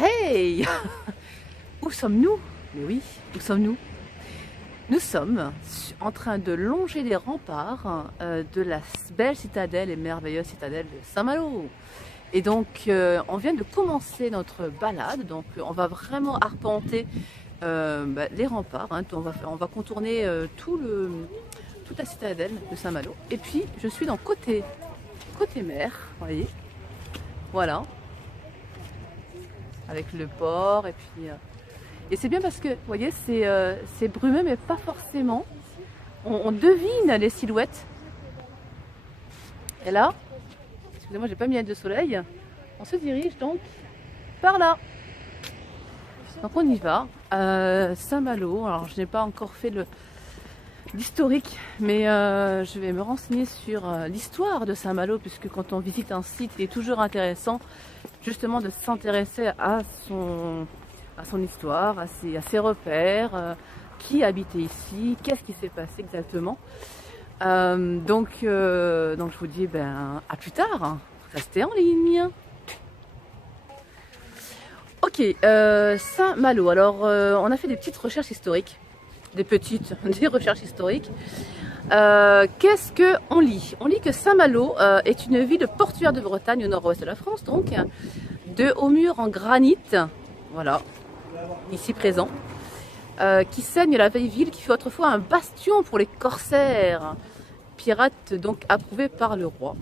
Hey! Où sommes-nous? Mais oui, où sommes-nous? Nous sommes en train de longer les remparts de la belle citadelle et merveilleuse citadelle de Saint-Malo. Et donc, on vient de commencer notre balade, donc on va vraiment arpenter les remparts. Hein. On va contourner toute la citadelle de Saint-Malo. Et puis, je suis dans côté mer, vous voyez, voilà, avec le port et puis... Et c'est bien parce que, vous voyez, c'est brumeux, mais pas forcément. On devine les silhouettes. Et là, excusez-moi, j'ai pas mis l'aide de soleil. On se dirige donc par là. Donc on y va. Saint-Malo. Alors je n'ai pas encore fait l'historique, mais je vais me renseigner sur l'histoire de Saint-Malo, puisque quand on visite un site, il est toujours intéressant justement de s'intéresser à son histoire, à ses repères, qui habitait ici, qu'est-ce qui s'est passé exactement. Donc je vous dis à plus tard, restez en ligne. Ok, Saint-Malo, alors on a fait des petites recherches historiques, des recherches historiques. Qu'est-ce qu'on lit? On lit que Saint-Malo est une ville portuaire de Bretagne au nord-ouest de la France, donc de hauts murs en granit, voilà, ici présent, qui saigne la vieille ville, qui fut autrefois un bastion pour les corsaires, pirates donc approuvés par le roi.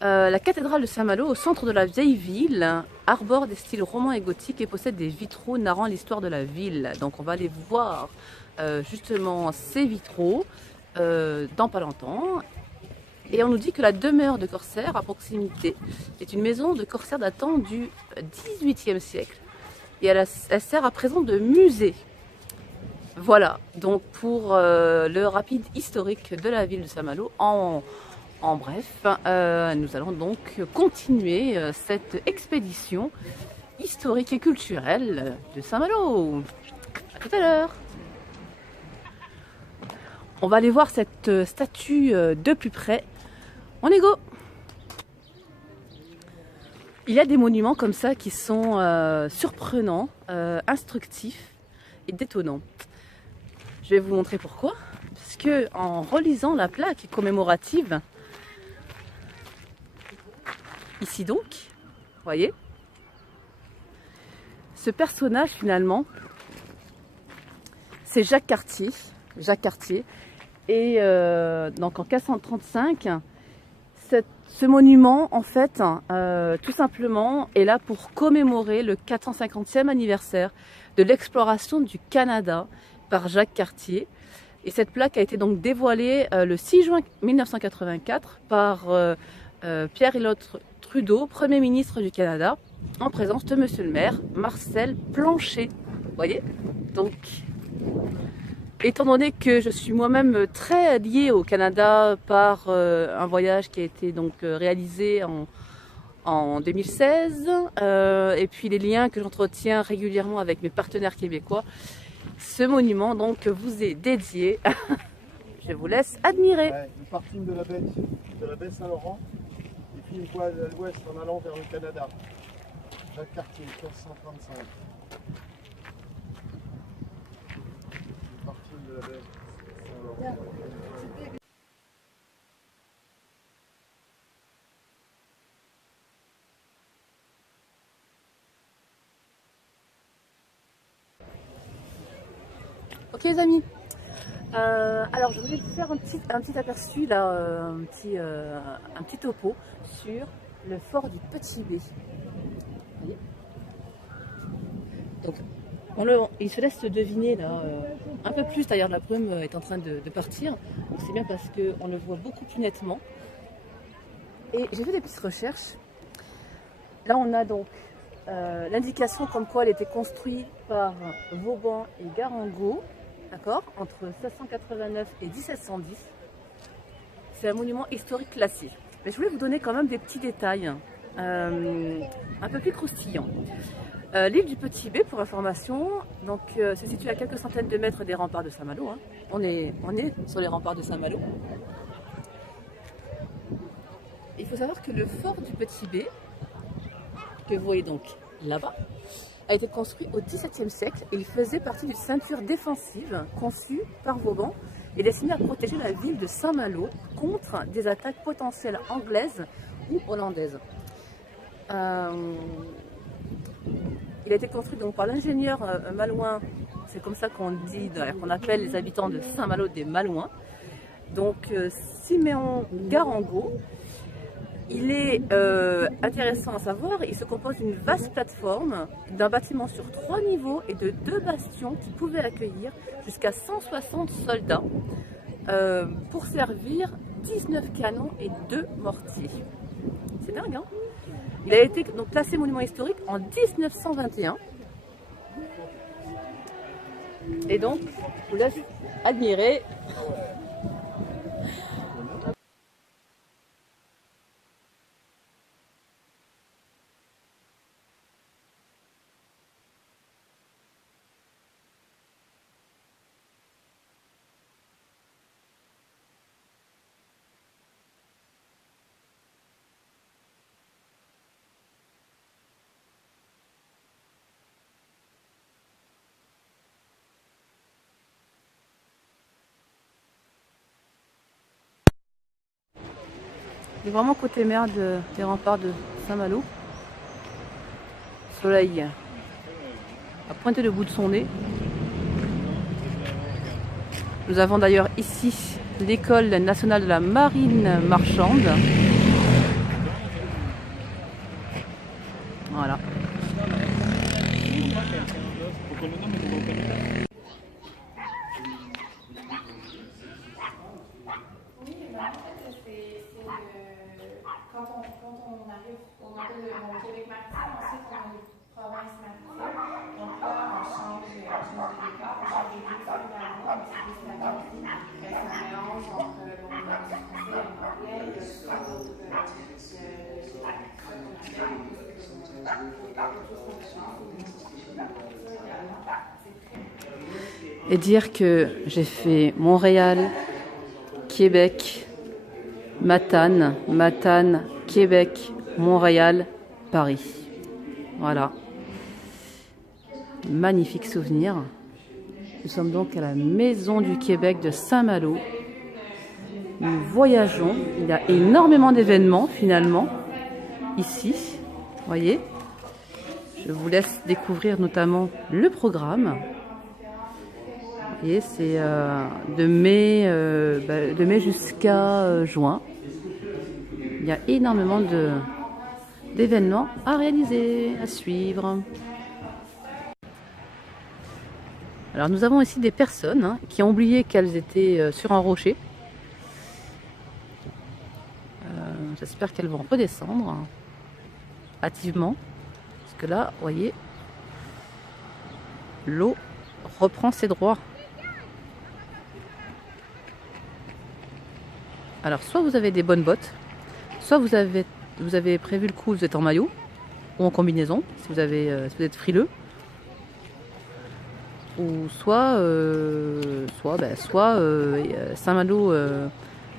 La cathédrale de Saint-Malo, au centre de la vieille ville, arbore des styles romans et gothiques et possède des vitraux narrant l'histoire de la ville. Donc on va aller voir justement ces vitraux dans pas longtemps. Et on nous dit que la demeure de corsaires à proximité est une maison de corsaires datant du XVIIIe siècle. Et elle sert à présent de musée. Voilà, donc pour le rapide historique de la ville de Saint-Malo, en bref, nous allons donc continuer cette expédition historique et culturelle de Saint-Malo. À tout à l'heure. On va aller voir cette statue de plus près. On est go! Il y a des monuments comme ça qui sont surprenants, instructifs et détonnants. Je vais vous montrer pourquoi. Parce que en relisant la plaque commémorative, ici donc, vous voyez, ce personnage finalement, c'est Jacques Cartier. Et donc en 1535, ce monument, en fait, tout simplement, est là pour commémorer le 450e anniversaire de l'exploration du Canada par Jacques Cartier. Et cette plaque a été donc dévoilée le 6 juin 1984 par Pierre Elliott Trudeau, Premier ministre du Canada, en présence de Monsieur le maire Marcel Blanchet. Vous voyez? Donc, étant donné que je suis moi-même très liée au Canada par un voyage qui a été donc réalisé en 2016, et puis les liens que j'entretiens régulièrement avec mes partenaires québécois, ce monument donc vous est dédié. Je vous laisse admirer. Ouais, le parking de la baie Saint-Laurent, et puis une fois à l'ouest en allant vers le Canada. Jacques Cartier, 1535. Le parking de la baie Saint-Laurent. Ok les amis, alors je voulais vous faire un petit aperçu là, un petit topo sur le fort du Petit B. Voyez, donc il se laisse deviner là, un peu plus d'ailleurs, la brume est en train de partir, donc c'est bien parce qu'on le voit beaucoup plus nettement. Et j'ai fait des petites recherches. Là on a donc l'indication comme quoi elle était construite par Vauban et Garangot, d'accord, entre 1689 et 1710. C'est un monument historique classé. Mais je voulais vous donner quand même des petits détails un peu plus croustillants. L'île du Petit B, pour information, donc se situe à quelques centaines de mètres des remparts de Saint-Malo. Hein. On est sur les remparts de Saint-Malo. Il faut savoir que le fort du Petit B, que vous voyez donc là-bas, a été construit au XVIIe siècle et il faisait partie d'une ceinture défensive conçue par Vauban et destinée à protéger la ville de Saint-Malo contre des attaques potentielles anglaises ou hollandaises. Il a été construit donc par l'ingénieur malouin, c'est comme ça qu'on dit, qu'on appelle les habitants de Saint-Malo des Malouins. Donc Siméon Garango. Il est intéressant à savoir, il se compose d'une vaste plateforme, d'un bâtiment sur 3 niveaux et de 2 bastions qui pouvaient accueillir jusqu'à 160 soldats pour servir 19 canons et 2 mortiers. C'est dingue, hein? Il a été donc classé monument historique en 1921. Et donc, je vous laisse admirer. C'est vraiment côté mer des remparts de Saint-Malo. Soleil a pointé le bout de son nez. Nous avons d'ailleurs ici l'école nationale de la marine marchande. Voilà. Quand on arrive au Québec maritime, ensuite on a les provinces maritimes. Donc là, on change de décor, on change de lieu sur la voie, mais c'est plus la galerie. C'est un mélange entre le français et l'anglais. Il y a aussi d'autres Et dire que j'ai fait Montréal, Québec, Matane, Québec, Montréal, Paris. Voilà. Magnifique souvenir. Nous sommes donc à la Maison du Québec de Saint-Malo. Nous voyageons. Il y a énormément d'événements finalement ici. Voyez. Je vous laisse découvrir notamment le programme. Vous voyez, c'est de mai jusqu'à juin. Il y a énormément d'événements à réaliser, à suivre. Alors nous avons ici des personnes qui ont oublié qu'elles étaient sur un rocher. J'espère qu'elles vont redescendre hâtivement. Parce que là, vous voyez, l'eau reprend ses droits. Alors soit vous avez des bonnes bottes, soit vous avez prévu le coup, vous êtes en maillot ou en combinaison, si vous êtes frileux. Ou soit Saint-Malo a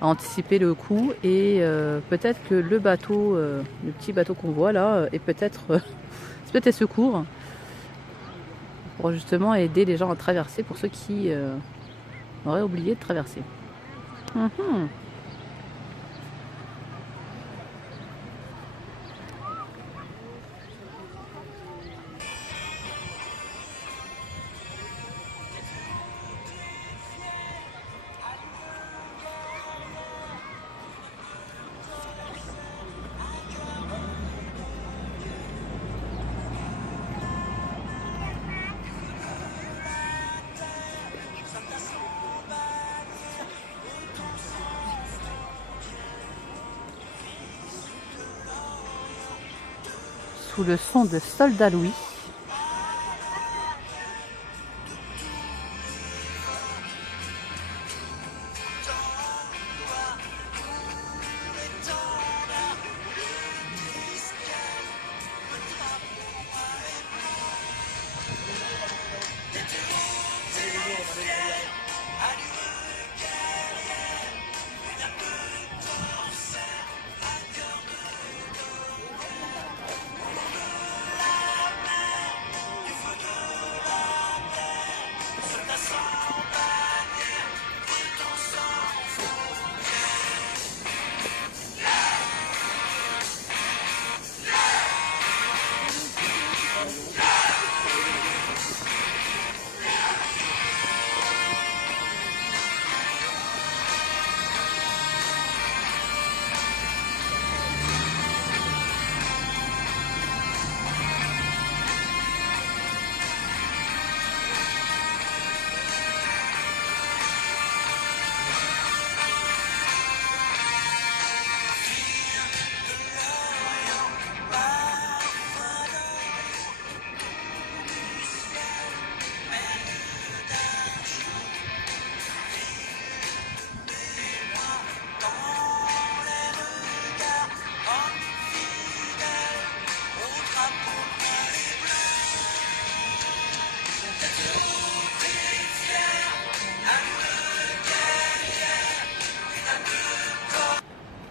anticipé le coup et peut-être que le bateau, le petit bateau qu'on voit là, est peut-être secours pour justement aider les gens à traverser pour ceux qui auraient oublié de traverser. Sous le son de Soldat Louis.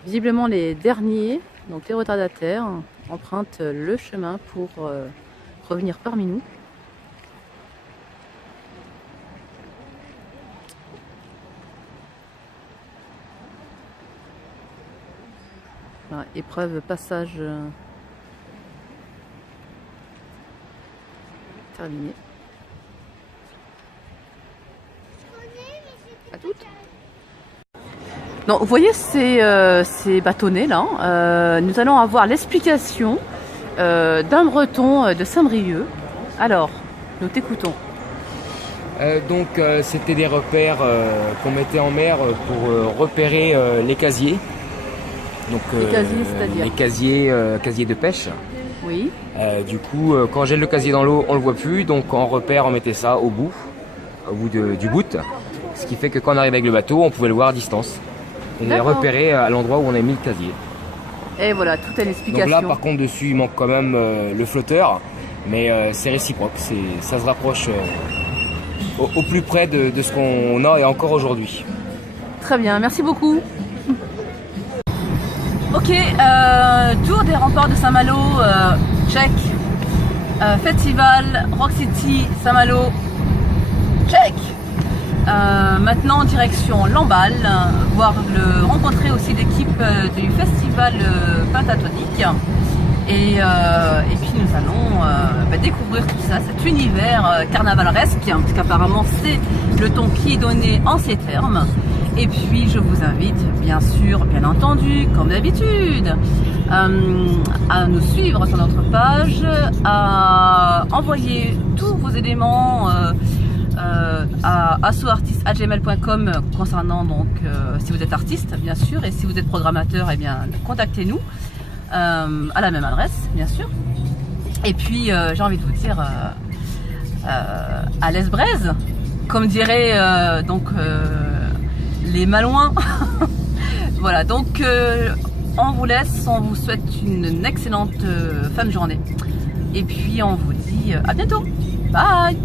Visiblement les derniers, donc les retardataires, empruntent le chemin pour revenir parmi nous. Voilà, épreuve passage terminé. À toutes. Donc, vous voyez ces bâtonnets là, nous allons avoir l'explication d'un breton de Saint-Brieuc. Alors, nous t'écoutons. C'était des repères qu'on mettait en mer pour repérer les casiers. Donc, les casiers, c'est-à-dire les casiers de pêche. Oui. Du coup, quand on jette le casier dans l'eau, on le voit plus. Donc en repère, on mettait ça au bout du bout. Ce qui fait que quand on arrive avec le bateau, on pouvait le voir à distance. On est repéré à l'endroit où on a mis le casier. Et voilà, toute une explication. Donc là, par contre, dessus, il manque quand même le flotteur. Mais c'est réciproque. Ça se rapproche au plus près de ce qu'on a et encore aujourd'hui. Très bien, merci beaucoup. Ok, tour des remparts de Saint-Malo, check. Festival, Rock City, Saint-Malo, check. Maintenant direction Lamballe, rencontrer aussi l'équipe du festival pentatonique. Et puis nous allons découvrir tout ça, cet univers carnavaleresque, parce qu'apparemment c'est le ton qui est donné en ces termes. Et puis je vous invite bien sûr, bien entendu, comme d'habitude, à nous suivre sur notre page, à envoyer tous vos éléments à assoartiste@gmail.com concernant donc si vous êtes artiste bien sûr, et si vous êtes programmateur, eh bien contactez-nous à la même adresse bien sûr. Et puis j'ai envie de vous dire à l'esbraise, comme diraient les Malouins. Voilà, donc on vous laisse, on vous souhaite une excellente fin de journée. Et puis on vous dit à bientôt. Bye.